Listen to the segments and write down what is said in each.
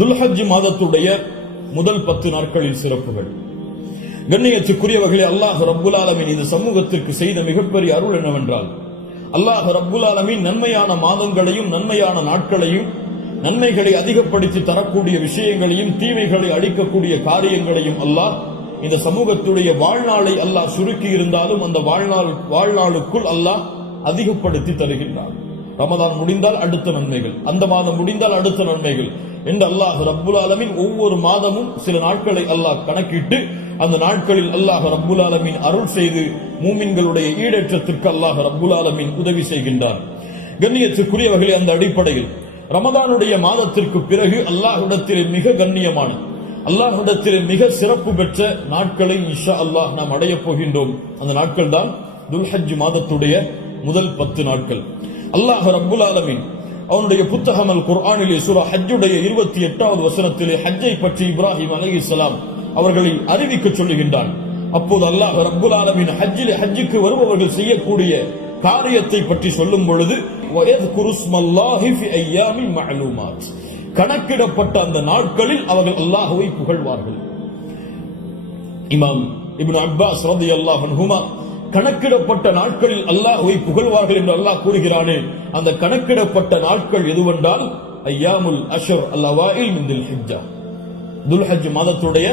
துல்ஹஜ் மாதத்துடைய முதல் 10 நாட்களில் சிறப்புகள். கண்ணியத்துக்குரியவர்களே, அல்லாஹ் ரப்புல் ஆலமீன் இந்த சமூகத்திற்கு செய்த மிகப்பெரிய அருள் என்னவென்றால், அல்லாஹ் ரப்புல் ஆலமீன் நன்மையான மாதங்களையும் நன்மையான நாட்களையும் நன்மைகளை அதிகப்படுத்தி தரக்கூடிய விஷயங்களையும் தீமைகளை அழிக்கக்கூடிய காரியங்களையும் அல்லாஹ் இந்த சமூகத்துடைய வாழ்நாளை அல்லாஹ் சுருக்கி இருந்தாலும் அந்த வாழ்நாளுக்குள் அல்லாஹ் அதிகப்படுத்தி தருகின்றார். ரமதான் முடிந்தால் அடுத்த நன்மைகள், அந்த மாதம் முடிந்தால் அடுத்த நன்மைகள் என்று அல்லாஹ் ரப்புல் ஆலமீன் ஒவ்வொரு மாதமும் சில நாட்களை அல்லாஹ் கணக்கிட்டு அந்த நாட்களில் அல்லாஹ் ரப்புல் ஆலமீன் அருள் செய்து மூமின்களுடைய ஈடேற்றத்திற்கு அல்லாஹ் ரப்புல் ஆலமீன் உதவி செய்கின்றார். கண்ணியத்துக்குரியவர்களே, அந்த அடிப்படையில் ரமதானுடைய மாதத்திற்கு பிறகு அல்லாஹ்விடத்திலே மிக கண்ணியமான, அல்லாஹ்விடத்திலே மிக சிறப்பு பெற்ற நாட்களை இன்ஷா அல்லாஹ் நாம் அடையப் போகின்றோம். அந்த நாட்கள் தான் துல்ஹஜ் மாதத்துடைய முதல் 10 நாட்கள். அல்லாஹ் ரப்புல் ஆலமீன் அவனுடைய புத்தகம் அல் குர்ஆனிலே சூரா ஹஜ்ஜுடைய 28வது வசனத்திலே ஹஜ்ஜை பற்றி இப்ராஹிம் அலைஹிஸ்ஸலாம் அவர்களை அறிவிக்க சொல்லுகின்றான். அப்போது அல்லாஹ் ரப்புல் ஆலமீன் ஹஜ்ஜுக்கு வருபவர்கள் செய்யக்கூடிய காரியத்தை பற்றி சொல்லும் பொழுது கணக்கிடப்பட்ட அந்த நாட்களில் அவர்கள் அல்லாஹ்வை புகழ்வார்கள். இமாம் இப்னு அப்பாஸ் ரலியல்லாஹு அன்ஹுமா கணக்கிடப்பட்ட நாட்களில் அல்லாஹ்வை புகழ்வார்கள் என்று அல்லாஹ் கூறுகிறானே, அந்த கணக்கிடப்பட்ட நாட்கள் எதுவென்றால் ஐயாமுல் அஷ்ர் அல்-அவாயில் மின் துல்ஹிஜ்ஜா, துல்ஹஜ் மாதத்துடைய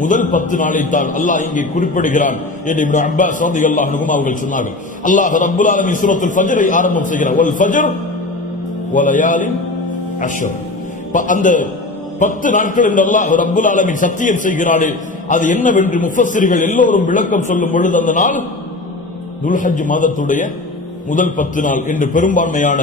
முதல் 10 நாளை தான் அல்லாஹ் இங்கே குறிப்பிடுகிறான் என்று இப்னு அப்பாஸ் ரலியல்லாஹு அன்ஹுமா அவர்கள் சொன்னார்கள். அல்லாஹ் ரப்புல் ஆலமீன் சூரத்துல் ஃபஜ்ரை ஆரம்பம் செய்கிறார், வல் ஃபஜ்ர் வ லயாலின் அஷ்ர். அந்த 10 நாட்கள் என்று அல்லாஹ் ரப்புல் ஆலமீன் சத்தியம் செய்கிறானே, அது என்னவென்று முஃபஸ்ஸிர்கள் எல்லோரும் விளக்கம் சொல்லும் பொழுது அந்த நாள் துல்ஹஜ் மாதத்துடைய முதல் 10 நாள் என்று பெரும்பான்மையான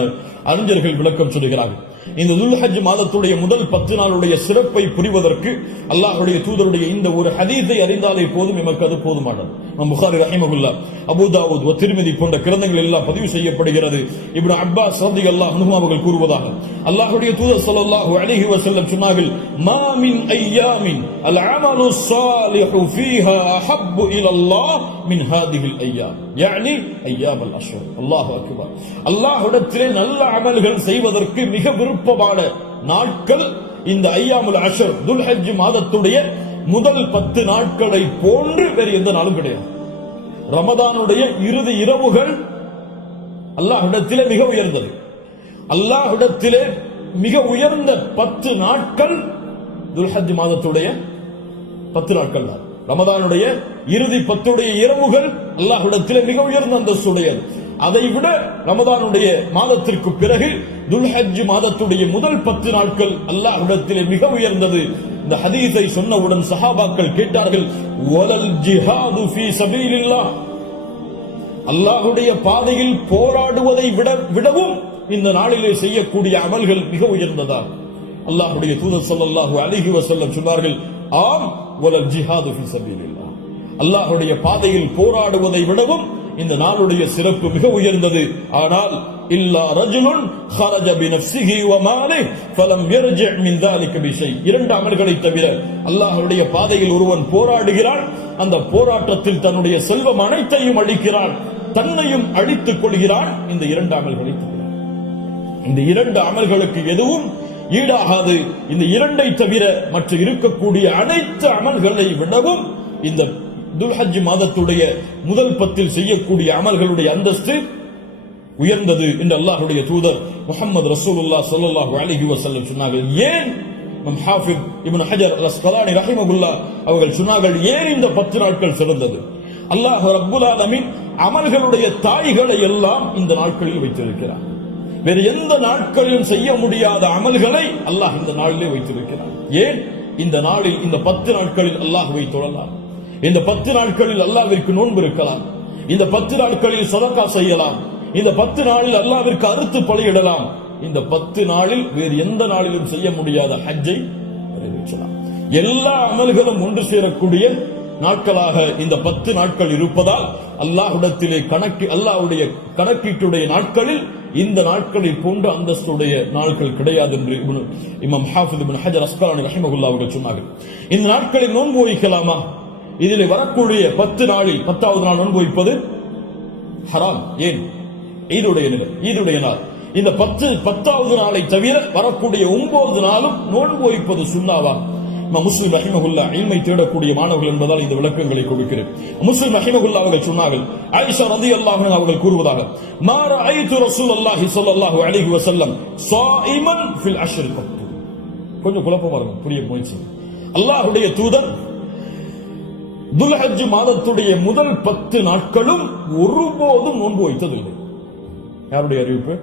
அறிஞர்கள் விளக்கம் சொல்கிறார்கள். இந்த துல்ஹஜ் மாதத்துடைய முதல் 10 நாளுடைய சிறப்பை புரிவதற்கு அல்லாஹ்வுடைய தூதருடைய இந்த ஒரு ஹதீஸை அறிந்தாலே போதும், எமக்கு அது போதுமானது. புகாரி ரஹிமஹுல்லாஹ், அபூ தாவூத், திர்மிதி போன்ற கிரந்தங்கள் எல்லாம் பதிவு செய்யப்படுகிறது. இப்னு அப்பாஸ் ரலியல்லாஹு அன்ஹு அவர்கள் கூறுவதாக, அல்லாஹ்வுடைய தூதர் ஸல்லல்லாஹு அலைஹி வஸல்லம் சொன்னார்கள், மா மின் அய்யாமின் அல் அமலு ஸாலிஹு ஃபீஹா அஹப்பு இலல்லாஹ் மின் ஹாதிஹில் அய்யாம், யானி அய்யாம் அல் அஷ்ர். அல்லாஹு அக்பர். அல்லாஹ்விடத்திலே நல்ல அமல்கள் செய்வதற்கு மிக விருப்பமான நாட்கள் இந்த அய்யாமுல் அஷ்ர், துல்ஹஜ் மாதத்துடைய முதல் 10 நாட்களை போன்று வேறு எந்த நாளும் கிடையாது. ரமதானுடைய இறுதி இரவுகள் அல்லாஹ்விடத்திலே மிக உயர்ந்தது. அல்லாஹ்விடத்திலே மிக உயர்ந்த 10 நாட்கள் துல்ஹஜ் மாதத்துடைய 10 நாட்கள் தான். ரமதானுடைய இறுதி 10 இரவுகள் அல்லாஹ்விடத்திலே மிக உயர்ந்த அந்தஸ்துடையது. அதை விட ரமதானுடைய மாதத்திற்கு பிறகு துல்ஹஜ் மாதத்துடைய முதல் 10 நாட்கள் அல்லாஹ்விடத்திலே மிக உயர்ந்தது. இந்த ஹதீஸை சொன்னவுடன் சஹாபாக்கள் கேட்டார்கள், வலல் ஜிஹாது ஃபீ சபீலில்லாஹ், அல்லாஹ்வுடைய பாதையில் போராடுவதை விடவும் இந்த நாளிலே செய்யக்கூடிய அமல்கள் மிக உயர்ந்ததா? அல்லாஹ்வுடைய தூதர் ஸல்லல்லாஹு அலைஹி வஸல்லம் சொன்னார்கள், ஆம், வலல் ஜிஹாது ஃபீ சபீலில்லாஹ், அல்லாஹ்வுடைய பாதையில் போராடுவதை விடவும் இந்த நாளுடைய சிறப்பு மிக உயர்ந்தது. ஆனால் இல்லா ரஜுலுன் ஹரஜ பினஃப்ஸிஹி வ மாலிஹி ஃபலம் யர்ஜி மின் ذلك பிஷை, 2 அமல்களை தவிர அல்லாஹ்வுடைய பாதையில் ஒருவன் போராடுகிறான், அந்த போராட்டத்தில் தன்னுடைய செல்வம் அனைத்தையும் அளிக்கிறான், தன்னையும் அழித்துக் கொள்கிறான். இந்த 2 அமல்களை தவிர, இந்த 2 அமல்களுக்கு எதுவும் ஈடாகாது. இந்த 2ஐ தவிர மற்ற இருக்கக்கூடிய அனைத்து அமல்களை விடவும் இந்த துல்ஹஜ் மாதத்துடைய முதல் 10 செய்யக்கூடிய அமல்களுடைய அந்தஸ்து உயர்ந்தது என்று அல்லாஹ்வுடைய தூதர் முஹம்மது ரசூலுல்லாஹ் ஸல்லல்லாஹு அலைஹி வஸல்லம் சொன்னார்கள். ஏன் ஹாஃபிஸ் இப்னு ஹஜர் அல் அஸ்கலானி ரஹிமஹுல்லாஹ் அவர்கள் சொன்னார்கள், ஏன் இந்த 10 நாட்கள் சிறந்தது? அல்லாஹ் ரப்புல் ஆலமீன் அமல்களுடைய தாய்களை எல்லாம் இந்த நாட்களில் வைத்திருக்கிறார். வேறு எந்த நாட்களிலும் செய்ய முடியாத அமல்களை அல்லாஹ் இந்த நாளிலே வைத்திருக்கிறார். ஏன்? இந்த நாளில், இந்த 10 நாட்களில் அல்லாஹ்வை தொழலாம், இந்த 10 நாட்களில் அல்லாஹ்விற்கு நோன்பு இருக்கலாம், இந்த 10 நாட்களில் சதகா செய்யலாம், இந்த 10 நாளில் அல்லாஹ்விற்கு அறுத்து பலியிடலாம். இந்த 10 நாளில் வேறு எந்த நாளிலும் செய்ய முடியாத ஹஜ்ஜை நிறைவேற்றலாம். எல்லா அமல்களும் ஒன்று சேரக்கூடிய நாட்களாக இந்த 10 நாட்கள் இருப்பதால் அல்லாஹ்விடத்திலே அல்லாஹ்வுடைய கணக்கீட்டுடைய நாட்களில் இந்த நாட்களில் போன்ற அந்தஸ்துடைய நாட்கள் கிடையாது என்று இமாம் ஹாஃபிஸ் இப்னு ஹஜர் அஸ்கலானி ரஹிமஹுல்லாஹ் அவர்கள் சொன்னார்கள். இந்த நாட்களில் நோன்பு வைக்கலாமா? இதில் வரக்கூடிய 10 நாளில் 10வது நாள் நோன்பு வைப்பது ஹராம். ஏன்? ஈதுடைய நாள். இந்த 10வது நாளை தவிர வரக்கூடிய 9 நாளும் நோன்பு வைப்பது சுன்னாவா? முஸ்லிம் ரஹிமஹுல்லாஹ் இல்மை தேடக்கூடிய மாணவர்கள் என்பதால் இந்த விளக்கங்களை கொடுக்கிறேன். முஸ்லிம் ரஹிமஹுல்லாஹ் அவர்கள் சொன்னார்கள், ஆயிஷா ரலியல்லாஹு அன்ஹா அவர்கள் கூறுவதாக, மா ரஅய்து ரசூலுல்லாஹி ஸல்லல்லாஹு அலைஹி வஸல்லம் ஸாயிமன் ஃபில் அஷ்ர் கத்து. கொஞ்சம் குழப்பமா இருக்கும், புரிய முயற்சி. அல்லாஹ்வுடைய தூதர் துல்ஹஜ் மாதத்துடைய முதல் 10 நாட்களும் ஒருபோதும் நோன்பு வைத்ததில்லை. யாருடைய அறிவிப்பு?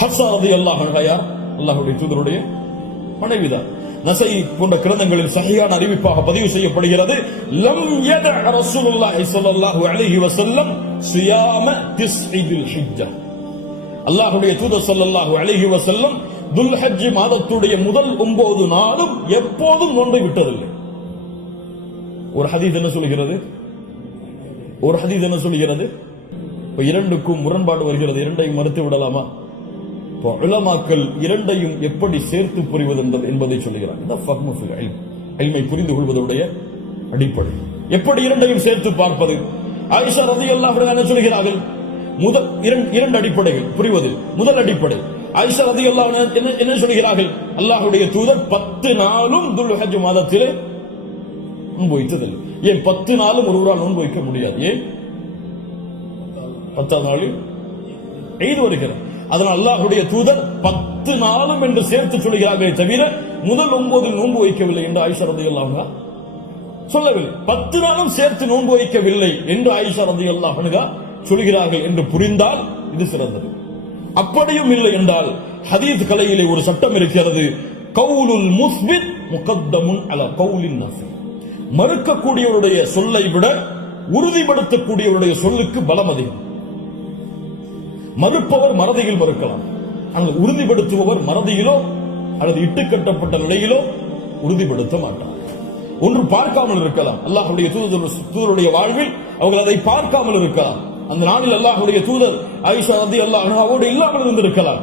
ஹஃப்ஸா ரலியல்லாஹு அன்ஹா யார்? அல்லாஹ்வுடைய தூதருடைய மனைவிதான். நஸை போன்ற கிரந்தங்களில் சஹீஹான அறிவிப்பாக பதிவு செய்யப்படுகிறது, லம் யத ரசூலுல்லாஹி ஸல்லல்லாஹு அலைஹி வஸல்லம் சியாம திஸ்இல் ஹிஜ்ஜா. அல்லாஹ்வுடைய தூதர் ஸல்லல்லாஹு அலைஹி வஸல்லம் துல்ஹஜ் மாதத்துடைய முதல் 9 நாளும் எப்போதும் நோன்பை விட்டதில்லை. ஒரு ஹதீஸ் என்ன சொல்கிறது? இப்ப இரண்டுக்கும் முரண்பாடு வருகிறது, இரண்டையும் மறுத்து விடலாமா? உலமாக்கள் இரண்டையும் எப்படி சேர்த்து புரிவது என்பதை சொல்லுகிறார். இல்மை புரிந்து கொள்வதுடைய அடிப்படை. எப்படி இரண்டையும் சேர்த்து பார்ப்பது? ஆயிஷா ரலியல்லாஹு அன்ஹா என்ன சொல்கிறார்கள்? முதல் இரண்டு அடிப்படைகள் புரிவது. முதல் அடிப்படை, ஆயிஷா ரலியல்லாஹு அன்ஹா என்ன சொல்கிறார்கள்? அல்லாஹ்வுடைய தூதர் 10 நாளும் துல்ஹஜ் மாதத்திலே நோன்பு வைத்ததில்லை. ஏன் 10 நாளும் ஒருவரால் நோன்பு வைக்க முடியாது? ஏன்? 10ஆம் நாளில் ஈத் வருகிறது. அதனால் அல்லாஹ்வுடைய தூதர் 10 நாளும் என்று சேர்த்து சொல்கிறார்களே தவிர முதல் 9 நோன்பு வைக்கவில்லை என்று ஆயிஷா ரலியல்லாஹு அன்ஹா சொல்லவில்லை. 10 நாளும் சேர்த்து நோன்பு வைக்கவில்லை என்று ஆயிஷா ரலியல்லாஹு அன்ஹா சொல்கிறார்கள் என்று புரிந்தால் இது சிறந்தது. அப்படியும் இல்லை என்றால் ஹதீஸ் கலையிலே ஒரு சட்டம் இருக்கிறது, கவுலுல் முஸ்பித் முகத்தமுன் அலா கவுலின் நஃபி. மறுக்கக்கூடியவருடைய சொல்லை விட உறுதிப்படுத்தக்கூடியவருடைய சொல்லுக்கு பலம் அதிகம். மறுப்பவர் மறதியில் மறுக்கலாம், ஆனால் உறுதிப்படுத்துபவர் மறதியிலோ அல்லது இட்டுக்கட்டப்பட்ட நிலையிலோ உறுதிப்படுத்த மாட்டார். ஒன்று பார்க்காமல் இருக்கலாம், அல்லாஹ்வுடைய தூதருடைய வாழ்வில் அவர்கள் அதை பார்க்காமல் இருக்கலாம். அந்த நாளில் அல்லாஹ்வுடைய தூதர் ஆயிஷா ரலியல்லாஹு அன்ஹாவோடு இல்லாமல் இருந்திருக்கலாம்.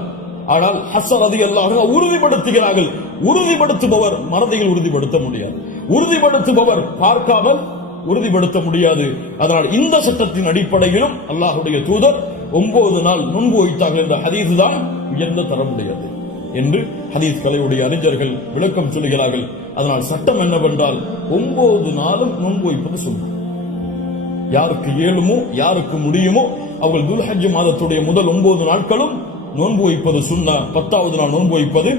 ஆனால் ஹஃப்ஸா ரலியல்லாஹு அன்ஹா உறுதிப்படுத்துகிறார்கள். உறுதிப்படுத்துபவர் மறதியில் உறுதிப்படுத்த முடியாது, உறுதிப்படுத்துபவர் பார்க்காமல் உறுதிப்படுத்த முடியாது. அதனால் இந்த சட்டத்தின் அடிப்படையிலும் அல்லாஹ்வுடைய தூதர் 9 நாள் நோன்பு வைத்தார்கள் என்ற ஹதீஸ் தான் உயர்ந்த தரமுடையது என்று ஹதீஸ் கலையுடைய அறிஞர்கள் விளக்கம் சொல்கிறார்கள். அதனால் சட்டம் என்னவென்றால் 9 நாளும் நோன்பு வைப்பது சுன்னா. யாருக்கு இயலுமோ யாருக்கு முடியுமோ அவர்கள் துல்ஹஜ் மாதத்துடைய முதல் 9 நாட்களும் நோன்பு வைப்பது சுன்னா. 10வது நாள் நோன்பு வைப்பது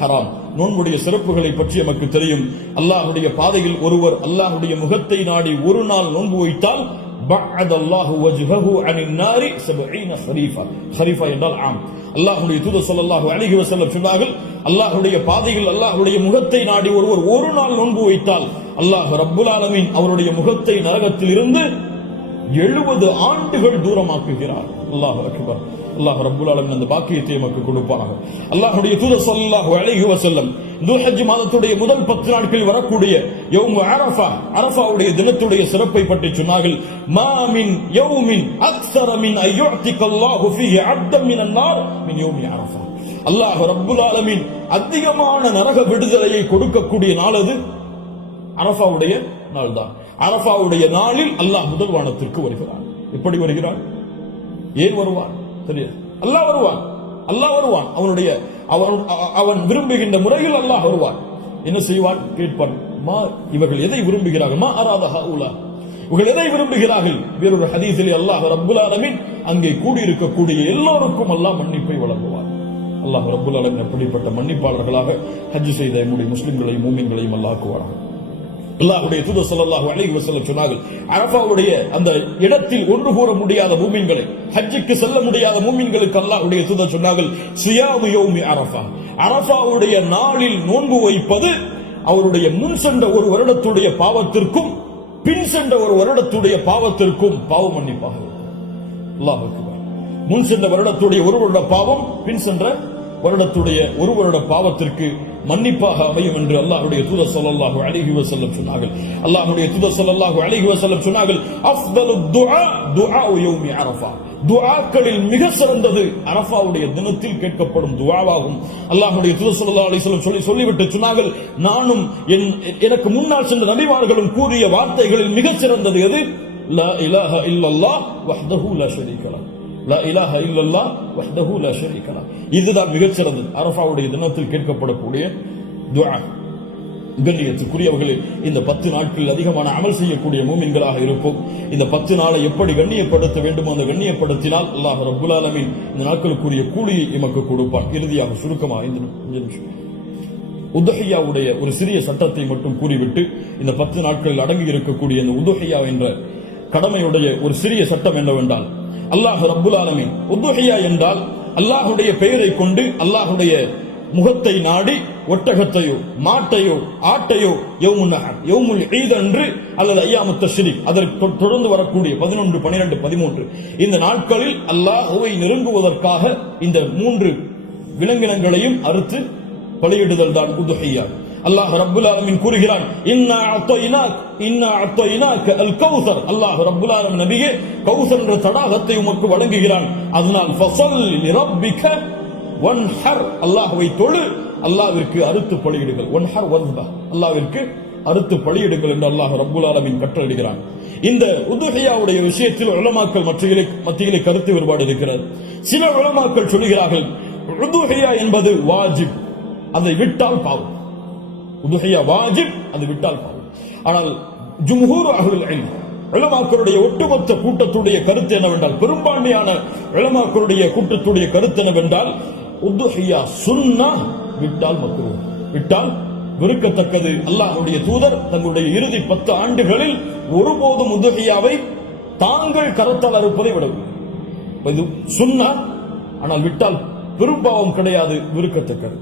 ஹராம். நோன்புடைய சிறப்புகளை பற்றி நமக்கு தெரியும். அல்லாஹ்வுடைய பாதையில் ஒருவர் அல்லாஹ்வுடைய முகத்தை நாடி ஒரு நாள் நோன்பு வைத்தால் பஅதல்லாஹு வஜ்ஹஹு அனின் நாரி 70 ஹரீஃபா. ஹரீஃபா என்றால் ஆம். அல்லாஹ்வுடைய தூதர் ஸல்லல்லாஹு அலைஹி வஸல்லம் சொன்னார்கள், அல்லாஹ்வுடைய பாதையில் அல்லாஹ்வுடைய முகத்தை நாடி ஒருவர் ஒரு நாள் நோன்பு வைத்தால் அல்லாஹ் ரப்புல் ஆலமீன் அவருடைய முகத்தை நரகத்தில் இருந்து 70 ஆண்டுகள் தூரமாக்குகிறார். அல்லாஹ் அக்பர். அல்லாஹ் ரப்புல் ஆலமீன் அந்த பாக்கியத்தை நமக்கு கொடுப்பானாக. அல்லாஹ்வுடைய தூதர் ஸல்லல்லாஹு அலைஹி வஸல்லம் துல்ஹஜ் மாதத்துடைய முதல் 10 நாட்களில் வரக்கூடிய யௌம் அரஃபா, அரஃபாவுடைய தினத்துடைய சிறப்பை பற்றி சொன்னார்கள். மா மின் யௌமின் அக்ஸர மின் அய்யுஅதிகல்லாஹு ஃபீஹி அப்தன் மினன் நார் மின் யௌமி அரஃபா. அல்லாஹ் ரப்புல் ஆலமீன் அதிகமான நரக விடுதலையை கொடுக்கக்கூடிய நாள் அது அரஃபாவுடைய நாள் தான். அரஃபாவுடைய நாளில் அல்லாஹ் முதல் வானத்திற்கு வருகிறான். எப்படி வருகிறான்? ஏன் வருவான் தெரியாது. அல்லாஹ் வருவான், அல்லாஹ் வருவான். அவன் விரும்புகின்ற முறையில் அல்லாஹ் வருவான். என்ன செய்வான்? கேட்பான், மா இவர்கள் எதை விரும்புகிறார்கள்? மா அராத ஹவுலா, இவர்கள் எதை விரும்புகிறார்கள்? வேறொரு ஹதீஸிலே அல்லாஹ் ரப்புல் ஆலமீன் அங்கே கூடியிருக்கக்கூடிய எல்லோருக்கும் அல்லாஹ் மன்னிப்பை வழங்குவான். அல்லாஹ் ரப்புல் ஆலமீன் அப்படிப்பட்ட மன்னிப்பாளர்களாக ஹஜ் செய்த நம்முடைய முஸ்லிம்களையும் மூமின்களையும் அல்லாஹ் ஆக்குவானாக. அல்லாஹ்வுடைய தூதர் ஸல்லல்லாஹு அலைஹி வஸல்லம் சொன்னார்கள், அரஃபாவுடைய அந்த இடத்தில் ஒன்று கூற முடியாத மூமின்களை, ஹஜ்ஜுக்கு செல்ல முடியாத மூமின்களுக்கு அல்லாஹ்வுடைய தூதர் சொன்னார்கள், சியாமு யௌமி அரஃபா. அரஃபாவுடைய நாளில் நோன்பு வைப்பது அவருடைய முன் சென்ற ஒரு வருடத்துடைய பாவத்திற்கும் பின் சென்ற ஒரு வருடத்துடைய பாவத்திற்கும் பாவ மன்னிப்பாக இருக்கும். அல்லாஹ் அக்பர். முன் சென்ற வருடத்துடைய ஒரு வருட பாவம் பின் சென்ற வருடத்துடைய ஒரு வருட பாவத்திற்கு மன்னிப்பாக அமையும் என்று அல்லாஹ்வுடைய தூதர் ஸல்லல்லாஹு அலைஹி வஸல்லம் சொன்னார்கள். அல்லாஹ்வுடைய தூதர் ஸல்லல்லாஹு அலைஹி வஸல்லம் சொன்னார்கள், அஃதலுத் துஆ துஆஉ யௌமி அரஃபா. துஆக்களில் மிக சிறந்தது அரஃபாவுடைய தினத்தில் கேட்கப்படும் துஆவாகும். அல்லாஹ்வுடைய தூதர் ஸல்லல்லாஹு அலைஹி வஸல்லம் சொல்லிவிட்டு சொன்னார்கள், நானும் எனக்கு முன்னால் சென்ற நபிமார்களும் கூறிய வார்த்தைகளில் மிக சிறந்தது எது? லா இலாஹ இல்லல்லாஹ் வஹ்தஹு லா ஷரீக லஹ். லா இலாஹ இல்லல்லாஹ் வஹ்தஹு லா ஷரீக லஹ். இதுதான் மிகச்சிறந்தது. அரஃபாவுடைய தினத்தில் கேட்கப்படக்கூடிய துஆ. கண்ணியத்துக்குரியவர்களே, இந்த 10 நாட்களில் அதிகமான அமல் செய்யக்கூடிய மூமின்களாக இருப்போம். இந்த 10 நாளை எப்படி கண்ணியப்படுத்த வேண்டுமோ அந்த கண்ணியப்படுத்தினால் அல்லாஹ் ரப்புல் ஆலமீன் இந்த நாட்களுக்குரிய கூலியை எமக்கு கொடுப்பான். இறுதியாக சுருக்கமாக 5 நிமிஷம் உதுஹியாவுடைய ஒரு சிறிய சட்டத்தை மட்டும் கூறிவிட்டு, இந்த 10 நாட்களில் அடங்கி இருக்கக்கூடிய இந்த உதுஹியா என்ற கடமையுடைய ஒரு சிறிய சட்டம் என்னவென்றால், அல்லாஹ் ரப்புல் ஆலமீன் உதுஹியா என்றால் அல்லாஹுடைய பெயரை கொண்டு அல்லாஹுடைய முகத்தை நாடி ஒட்டகத்தையோ மாட்டையோ ஆட்டையோ யௌமுன் நஹர் யௌமுல் ஈத் அன்று அல்லது அய்யாமுத் தஷ்ரீக் அதற்கு தொடர்ந்து வரக்கூடிய 11, 12, 13 இந்த நாட்களில் அல்லாஹ்வை நெருங்குவதற்காக இந்த 3 விலங்கினங்களையும் அறுத்து பலியிடுதல் தான் உதுஹியா. அல்லாஹ் ரப்புல் ஆலமீன் கூறுகிறான், இன்னா அத்தைனாக அல் கௌசர். அல்லாஹ் ரப்புல் ஆலமீன் நபியே கௌசர் என்ற தடாகத்தை உமக்கு வழங்குகிறான். அதனால் ஃபஸல்லி லிரப்பிக வன்ஹர், அல்லாஹ்வை தொழு, அல்லாஹ்விற்கு அறுத்து பலியிடுங்கள். வன்ஹர் வஸ்பா, அல்லாஹ்விற்கு அறுத்து பலியிடுங்கள் என்று அல்லாஹ் ரப்புல் ஆலமீன் கட்டளையிடுகிறான். இந்த உதுஹியாவுடைய விஷயத்தில் உலமாக்கள் மத்தியிலே கருத்து வேறுபாடு இருக்கிறது. சில உலமாக்கள் சொல்கிறார்கள், உதுஹியா என்பது வாஜிப், அதை விட்டால் பாவம். உதுஹியா வாஜிப், அது விட்டால் பாவம். ஆனால் ஜும்ஹூர் அஹ்லுல் இல்ம் உலமாக்களுடைய ஒட்டுமொத்த கூட்டத்துடைய கருத்து என்னவென்றால், பெரும்பான்மையான உலமாக்களுடைய கூட்டத்துடைய கருத்து என்னவென்றால், உதுஹியா சுன்னா, விட்டால் மக்ரூஹ், விட்டால் வெறுக்கத்தக்கது. அல்லாஹ்வுடைய தூதர் தங்களுடைய இறுதி 10 ஆண்டுகளில் ஒருபோதும் உதுஹியாவை தாங்கள் கரத்தால் அறுப்பதை விடவில்லை. இது சுன்னா, ஆனால் விட்டால் பெரும்பாவம் கிடையாது, வெறுக்கத்தக்கது.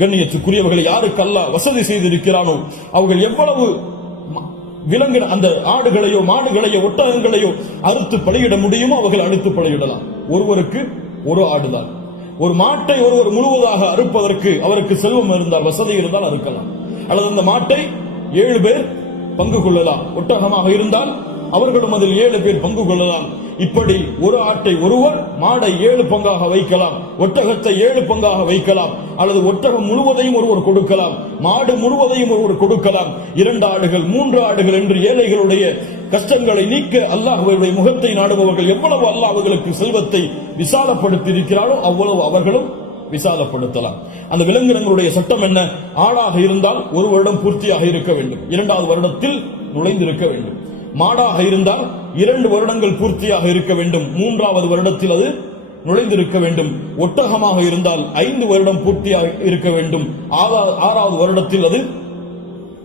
கண்ணியத்துக்குரியவர்களை யாருக்கு அல்லாஹ் வசதி செய்திருக்கிறானோ அவர்கள் எவ்வளவு விலங்கு அந்த ஆடுகளையோ மாடுகளையோ ஒட்டகங்களையோ அறுத்து பலியிட முடியுமோ அவர்கள் அறுத்து பலியிடலாம். ஒருவருக்கு ஒரு ஆடுதான். ஒரு மாட்டை ஒருவர் முழுவதாக அறுப்பதற்கு அவருக்கு செல்வம் இருந்தால், வசதி இருந்தால் அறுக்கலாம். அல்லது அந்த மாட்டை 7 பேர் பங்கு கொள்ளலாம். ஒட்டகமாக இருந்தால் அவர்களும் அதில் 7 பேர் பங்கு கொள்ளலாம். இப்படி ஒரு ஆட்டை ஒருவர், மாடை 7 பங்காக வைக்கலாம், ஒட்டகத்தை 7 பங்காக வைக்கலாம். அல்லது ஒட்டகம் முழுவதையும் ஒருவர் கொடுக்கலாம், மாடு முழுவதையும் ஒருவர் கொடுக்கலாம். 2 ஆடுகள் 3 ஆடுகள் என்று ஏழைகளுடைய கஷ்டங்களை நீக்க அல்லாஹ்வுடைய முகத்தை நாடுபவர்கள் எவ்வளவு அல்லாஹ் அவர்களுக்கு செல்வத்தை விசாலப்படுத்தி இருக்கிறாரோ அவ்வளவு அவர்களும் விசாலப்படுத்தலாம். அந்த விலங்கினங்களுடைய சட்டம் என்ன? ஆடாக இருந்தால் 1 வருடம் பூர்த்தியாக இருக்க வேண்டும், 2வது வருடத்தில் நுழைந்திருக்க வேண்டும். மாடாக இருந்தால் 2 வருடங்கள் பூர்த்தியாக இருக்க வேண்டும், 3வது வருடத்தில் அது நுழைந்திருக்க வேண்டும். ஒட்டகமாக இருந்தால் 5 வருடம் பூர்த்தியாக இருக்க வேண்டும், 6வது வருடத்தில் அது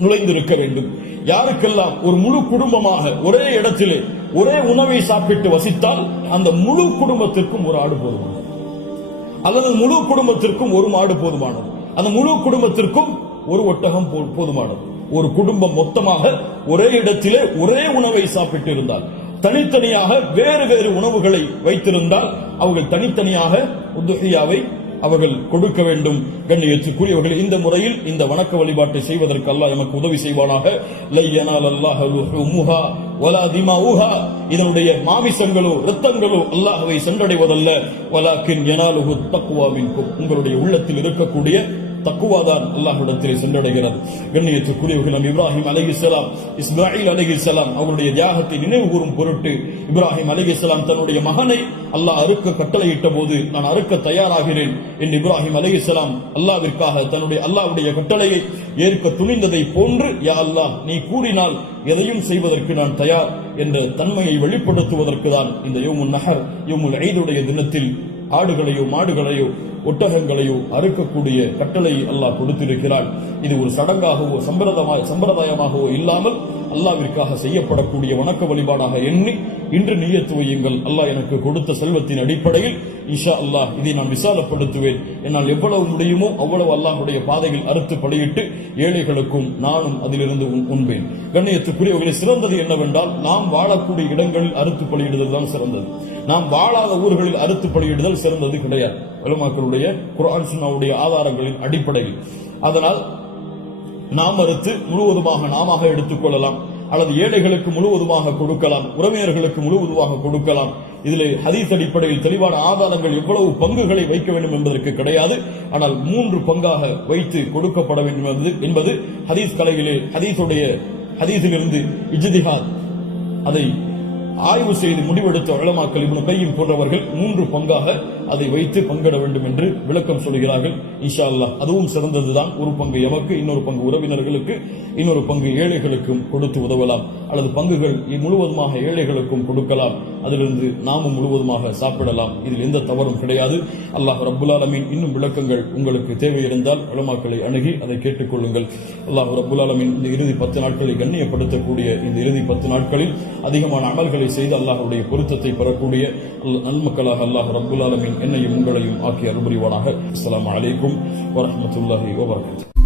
நுழைந்திருக்க வேண்டும். யாருக்கெல்லாம் ஒரு முழு குடும்பமாக ஒரே இடத்திலே ஒரே உணவை சாப்பிட்டு வசித்தால் அந்த முழு குடும்பத்திற்கும் ஒரு ஆடு போதுமானது, அல்லது முழு குடும்பத்திற்கும் ஒரு மாடு போதுமானது, அந்த முழு குடும்பத்திற்கும் ஒரு ஒட்டகம் போதுமானது. ஒரு குடும்பம் மொத்தமாக ஒரே இடத்திலே ஒரே உணவை சாப்பிட்டு இருந்தால், தனித்தனியாக வேறு வேறு உணவுகளை வைத்திருந்தால் அவர்கள் தனித்தனியாக உதுஹியாவை அவர்கள் கொடுக்க வேண்டும். கண்ணியத்துக்குரியவர்கள், இந்த முறையில் இந்த வணக்க வழிபாட்டை செய்வதற்கு அல்லாஹ் நமக்கு உதவி செய்வானாக. லை யனாலல்லாஹு லுஹூமுஹா வலா திமாஉஹா, இதனுடைய மாமிசங்களோ இரத்தங்களோ அல்லாஹ்வை சென்றடைவதல்ல, வலாக்கின் யனாலுஹு தக்வா மின்கும், உங்களுடைய உள்ளத்தில் இருக்கக்கூடிய தக்குவாதான் அல்லாஹ்விடத்திலே சென்றடைகிறது. கண்ணியத்துக்குரியவர்கள், நபி இப்ராஹிம் அலைஹிஸ்ஸலாம், இஸ்மாயில் அலைஹிஸ்ஸலாம் அவருடைய தியாகத்தை நினைவு கூறும் பொருட்டு இப்ராஹிம் அலைஹிஸ்ஸலாம் தன்னுடைய மகனை அல்லாஹ் அறுக்க கட்டளையிட்ட போது, நான் அறுக்க தயாராகிறேன் என்று இப்ராஹிம் அலைஹிஸ்ஸலாம் அல்லாஹ்விற்காக தன்னுடைய அல்லாஹ்வுடைய கட்டளையை ஏற்க துணிந்ததை போன்று, யா அல்லாஹ் நீ கூறினால் எதையும் செய்வதற்கு நான் தயார் என்ற தன்மையை வெளிப்படுத்துவதற்கு தான் இந்த யௌமுன் நஹர் யௌமுல் ஈதுடைய தினத்தில் ஆடுகளையோ மாடுகளையோ ஒட்டகங்களையோ அறுக்கக்கூடிய கட்டளை அல்லாஹ் கொடுத்திருக்கிறார். இது ஒரு சடங்காகவோ சம்பிரதாயமாகவோ இல்லாமல் அல்லாஹ்விற்காக செய்யப்படக்கூடிய வணக்க வழிபாடாக எண்ணி இன்று நியத்து வையுங்கள். அல்லாஹ் எனக்கு கொடுத்த செல்வத்தின் அடிப்படையில் இன்ஷா அல்லாஹ் இதை நான் விசாலப்படுத்துவேன். என்னால் எவ்வளவு முடியுமோ அவ்வளவு அல்லாஹ்வுடைய பாதையில் அறுத்து பலியிட்டு ஏழைகளுக்கும் நானும் அதிலிருந்து உண்பேன். கண்ணியத்துக்குரியவர்களை, சிறந்தது என்னவென்றால் நாம் வாழக்கூடிய இடங்களில் அறுத்து பலியிடுதல் தான் சிறந்தது. நாம் வாழாத ஊர்களில் அறுத்து பலியிடுதல் சிறந்தது கிடையாது, உலமாக்களுடைய குர்ஆன் சுன்னாவுடைய ஆதாரங்களின் அடிப்படையில். அதனால் நாம் அறுத்து முழுவதுமாக நாம எடுத்துக்கொள்ளலாம், அல்லது ஏழைகளுக்கு முழுவதுமாக கொடுக்கலாம், உறவினர்களுக்கு முழுவதுமாக கொடுக்கலாம். இதிலே ஹதீஸ் அடிப்படையில் தெளிவான ஆதாரங்கள் எவ்வளவு பங்குகளை வைக்க வேண்டும் என்பதற்கு கிடையாது. ஆனால் 3 பங்காக வைத்து கொடுக்கப்பட வேண்டும் என்பது ஹதீஸ் கலையிலே ஹதீஸிலிருந்து இஜ்திஹாத் அதை ஆய்வு செய்து முடிவெடுத்த உலமாக்கள் இப்னு கையும் போன்றவர்கள் 3 பங்காக அதை வைத்து பங்கிட வேண்டும் என்று விளக்கம் சொல்கிறார்கள். இன்ஷா அல்லாஹ் அதுவும் சிறந்ததுதான். ஒரு பங்கு எமக்கு, இன்னொரு பங்கு உறவினர்களுக்கு, இன்னொரு பங்கு ஏழைகளுக்கும் கொடுத்து உதவலாம். அல்லது பங்குகள் முழுவதுமாக ஏழைகளுக்கும் கொடுக்கலாம். அதிலிருந்து நாமும் முழுவதுமாக சாப்பிடலாம். இதில் எந்த தவறும் கிடையாது. அல்லாஹ் ரப்புல் ஆலமீன் இன்னும் விளக்கங்கள் உங்களுக்கு தேவை இருந்தால் உலமாக்களை அணுகி அதை கேட்டுக்கொள்ளுங்கள். அல்லாஹ் ரப்புல் ஆலமீன் இந்த இறுதி 10 நாட்களை கண்ணியப்படுத்தக்கூடிய இந்த இறுதி 10 நாட்களில் அதிகமான அமல்களை செய்து அல்லாஹ்வுடைய பொருத்தத்தை பெறக்கூடிய நன்மக்களாக அல்லாஹ் ரப்புல் ஆலமீன் என்னையும் உங்களையும் ஆக்கி அருள் புரிவானாக. அஸ்ஸலாமு அலைக்கும் வரஹ்மத்துல்லாஹி வபரகாத்துஹு.